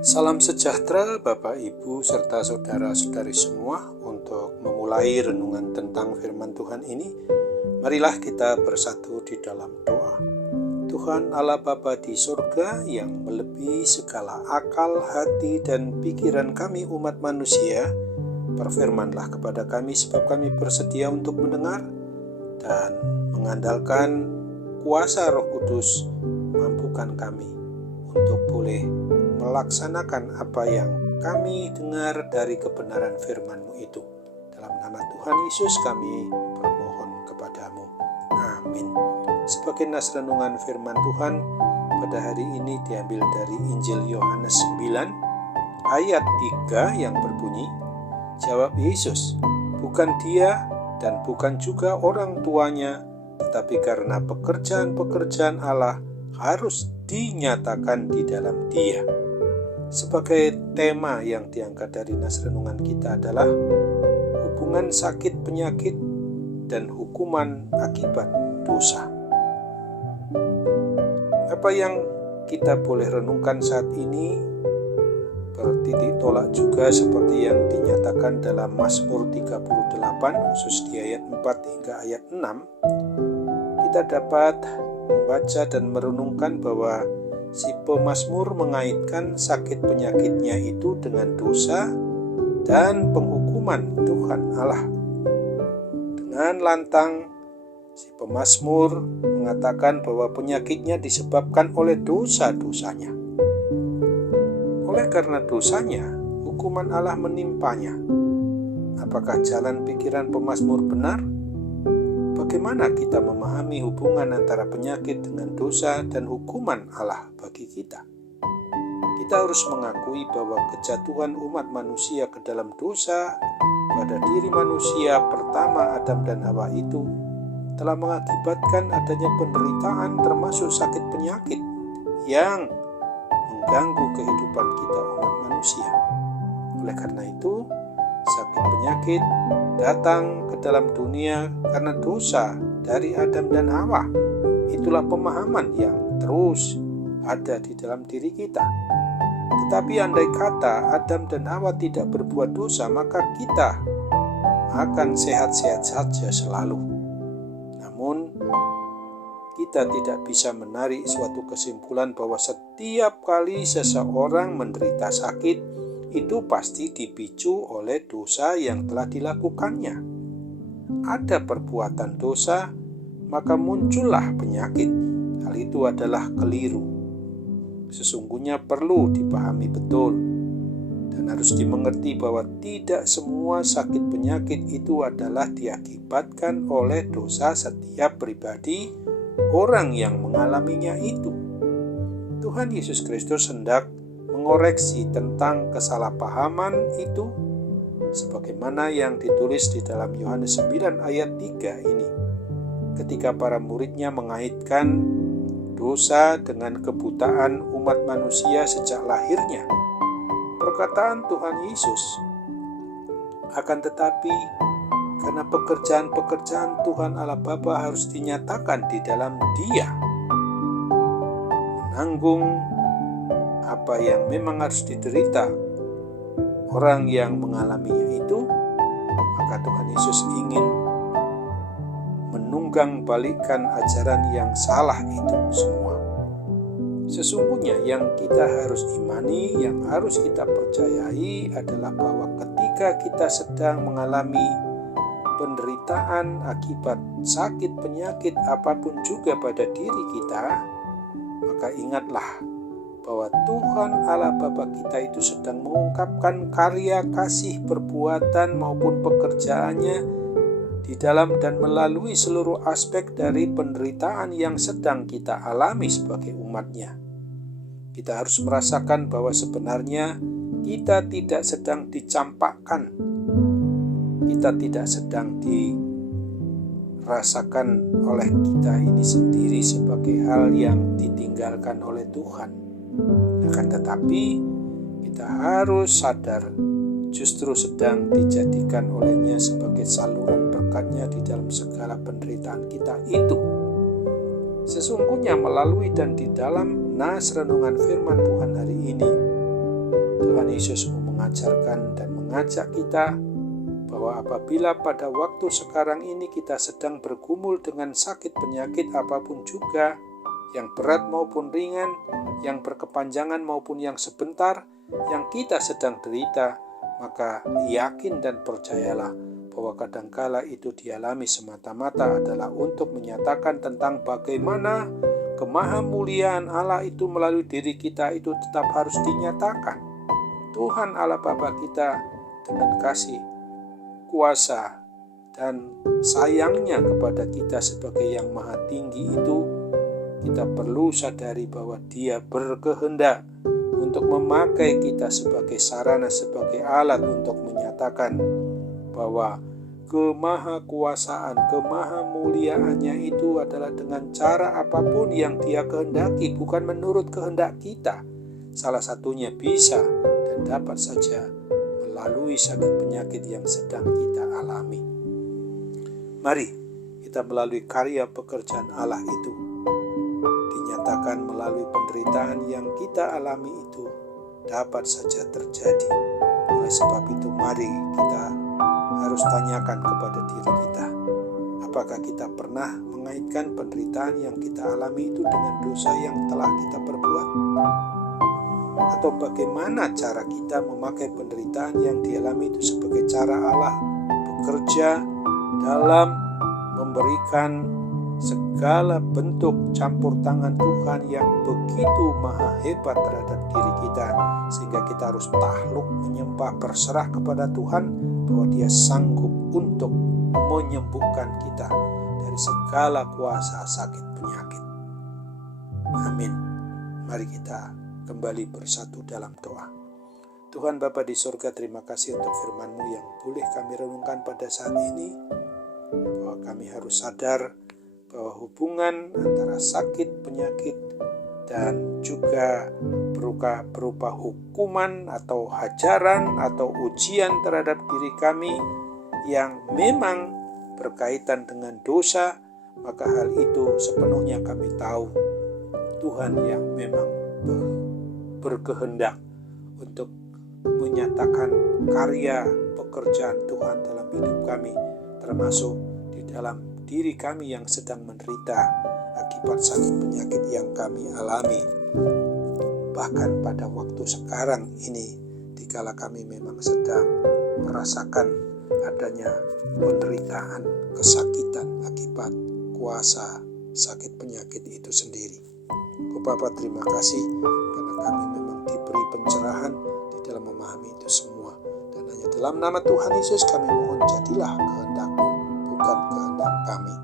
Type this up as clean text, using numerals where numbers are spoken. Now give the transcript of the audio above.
Salam sejahtera Bapak, Ibu, serta saudara-saudari semua. Untuk memulai renungan tentang firman Tuhan ini, marilah kita bersatu di dalam doa. Tuhan Allah Bapa di surga yang melebihi segala akal, hati, dan pikiran kami umat manusia, berfirmanlah kepada kami sebab kami bersedia untuk mendengar dan mengandalkan kuasa Roh Kudus mampukan kami untuk boleh melaksanakan apa yang kami dengar dari kebenaran firman-Mu itu. Dalam nama Tuhan Yesus kami bermohon kepadamu. Amin. Sebagai nas renungan firman Tuhan pada hari ini diambil dari Injil Yohanes 9 ayat 3 yang berbunyi, jawab Yesus, bukan dia dan bukan juga orang tuanya, tetapi karena pekerjaan-pekerjaan Allah harus dinyatakan di dalam dia. Sebagai tema yang diangkat dari nas renungan kita adalah hubungan sakit penyakit dan hukuman akibat dosa. Apa yang kita boleh renungkan saat ini bertitik tolak juga seperti yang dinyatakan dalam Mazmur 38 khusus di ayat 4 hingga ayat 6. Kita dapat membaca dan merenungkan bahwa si pemazmur mengaitkan sakit penyakitnya itu dengan dosa dan penghukuman Tuhan Allah. Dengan lantang, si pemazmur mengatakan bahwa penyakitnya disebabkan oleh dosa-dosanya. Oleh karena dosanya, hukuman Allah menimpanya. Apakah jalan pikiran pemazmur benar? Bagaimana kita memahami hubungan antara penyakit dengan dosa dan hukuman Allah bagi kita? Kita harus mengakui bahwa kejatuhan umat manusia ke dalam dosa pada diri manusia pertama Adam dan Hawa itu telah mengakibatkan adanya penderitaan termasuk sakit penyakit yang mengganggu kehidupan kita umat manusia. Oleh karena itu, sakit penyakit datang ke dalam dunia karena dosa dari Adam dan Hawa. Itulah pemahaman yang terus ada di dalam diri kita. Tetapi andai kata Adam dan Hawa tidak berbuat dosa, maka kita akan sehat-sehat saja selalu. Namun, kita tidak bisa menarik suatu kesimpulan bahwa setiap kali seseorang menderita sakit, itu pasti dipicu oleh dosa yang telah dilakukannya. Ada perbuatan dosa, maka muncullah penyakit. Hal itu adalah keliru. Sesungguhnya perlu dipahami betul dan harus dimengerti bahwa tidak semua sakit penyakit itu adalah diakibatkan oleh dosa setiap pribadi orang yang mengalaminya itu. Tuhan Yesus Kristus hendak mengoreksi tentang kesalahpahaman itu sebagaimana yang ditulis di dalam Yohanes 9 ayat 3 ini. Ketika para muridnya mengaitkan dosa dengan kebutaan umat manusia sejak lahirnya, perkataan Tuhan Yesus, akan tetapi karena pekerjaan-pekerjaan Tuhan Allah Bapa harus dinyatakan di dalam Dia, menanggung apa yang memang harus diderita orang yang mengalaminya itu, maka Tuhan Yesus ingin menunggang balikkan ajaran yang salah itu semua. Sesungguhnya yang kita harus imani, yang harus kita percayai adalah bahwa ketika kita sedang mengalami penderitaan akibat sakit penyakit apapun juga pada diri kita, maka ingatlah bahwa Tuhan Allah Bapa kita itu sedang mengungkapkan karya kasih perbuatan maupun pekerjaannya di dalam dan melalui seluruh aspek dari penderitaan yang sedang kita alami sebagai umatnya. Kita harus merasakan bahwa sebenarnya kita tidak sedang dicampakkan, kita tidak sedang dirasakan oleh kita ini sendiri sebagai hal yang ditinggalkan oleh Tuhan. Akan tetapi kita harus sadar justru sedang dijadikan olehnya sebagai saluran berkatnya di dalam segala penderitaan kita itu. Sesungguhnya melalui dan di dalam nas renungan firman Tuhan hari ini, Tuhan Yesus mau mengajarkan dan mengajak kita bahwa apabila pada waktu sekarang ini kita sedang bergumul dengan sakit penyakit apapun juga, yang berat maupun ringan, yang berkepanjangan maupun yang sebentar, yang kita sedang derita, maka yakin dan percayalah bahwa kadangkala itu dialami semata-mata adalah untuk menyatakan tentang bagaimana kemahamuliaan Allah itu melalui diri kita itu tetap harus dinyatakan. Tuhan Allah Bapa kita dengan kasih, kuasa, dan sayangnya kepada kita sebagai yang maha tinggi itu, kita perlu sadari bahwa Dia berkehendak untuk memakai kita sebagai sarana, sebagai alat untuk menyatakan bahwa kemahakuasaan, kemahamuliaannya itu adalah dengan cara apapun yang Dia kehendaki, bukan menurut kehendak kita. Salah satunya bisa dan dapat saja melalui sakit penyakit yang sedang kita alami. Mari kita melalui karya pekerjaan Allah itu dinyatakan melalui penderitaan yang kita alami itu dapat saja terjadi. Oleh sebab itu mari kita harus tanyakan kepada diri kita, apakah kita pernah mengaitkan penderitaan yang kita alami itu dengan dosa yang telah kita perbuat? Atau bagaimana cara kita memakai penderitaan yang dialami itu sebagai cara Allah bekerja dalam memberikan segala bentuk campur tangan Tuhan yang begitu maha hebat terhadap diri kita, sehingga kita harus takluk menyembah, berserah kepada Tuhan bahwa Dia sanggup untuk menyembuhkan kita dari segala kuasa sakit penyakit. Amin. Mari kita kembali bersatu dalam doa. Tuhan Bapa di surga, terima kasih untuk firman-Mu yang boleh kami renungkan pada saat ini, bahwa kami harus sadar bahwa hubungan antara sakit penyakit dan juga berupa hukuman atau hajaran atau ujian terhadap diri kami yang memang berkaitan dengan dosa, maka hal itu sepenuhnya kami tahu Tuhan yang memang berkehendak untuk menyatakan karya pekerjaan Tuhan dalam hidup kami, termasuk di dalam diri kami yang sedang menderita akibat sakit penyakit yang kami alami. Bahkan pada waktu sekarang ini, dikala kami memang sedang merasakan adanya penderitaan, kesakitan akibat kuasa sakit penyakit itu sendiri. Bapa, terima kasih karena kami memang diberi pencerahan di dalam memahami itu semua. Dan hanya dalam nama Tuhan Yesus kami mohon, jadilah kehendak-Mu, bukan kehendak kami.